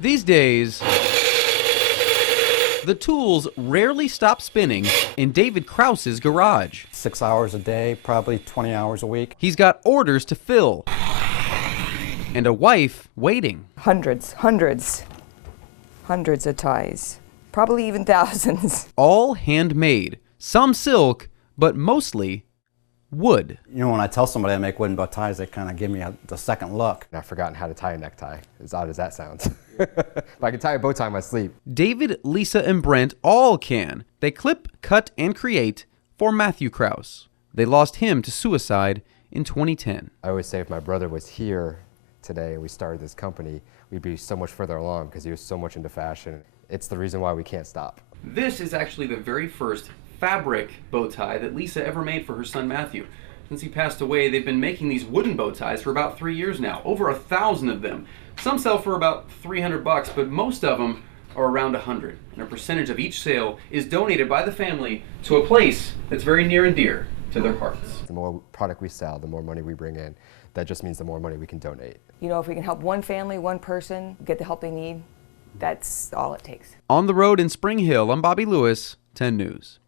These days, the tools rarely stop spinning in David Krause's garage. 6 hours a day, probably 20 hours a week. He's got orders to fill and a wife waiting. Hundreds of ties, probably even thousands. All handmade, some silk, but mostly wood. You know, when I tell somebody I make wooden bow ties, they kind of give me the second look. I've forgotten how to tie a necktie, as odd as that sounds. But I can tie a bow tie in my sleep. David, Lisa, and Brent all can. They clip, cut, and create for Matthew Krause. They lost him to suicide in 2010. I always say if my brother was here today and we started this company, we'd be so much further along because he was so much into fashion. It's the reason why we can't stop. This is actually the very first fabric bow tie that Lisa ever made for her son Matthew. Since he passed away, they've been making these wooden bow ties for about 3 years now, over 1,000 of them. Some sell for about $300, but most of them are around 100. And a percentage of each sale is donated by the family to a place that's very near and dear to their hearts. The more product we sell, the more money we bring in. That just means the more money we can donate. You know, if we can help one family, one person get the help they need, that's all it takes. On the road in Spring Hill, I'm Bobby Lewis, 10 News.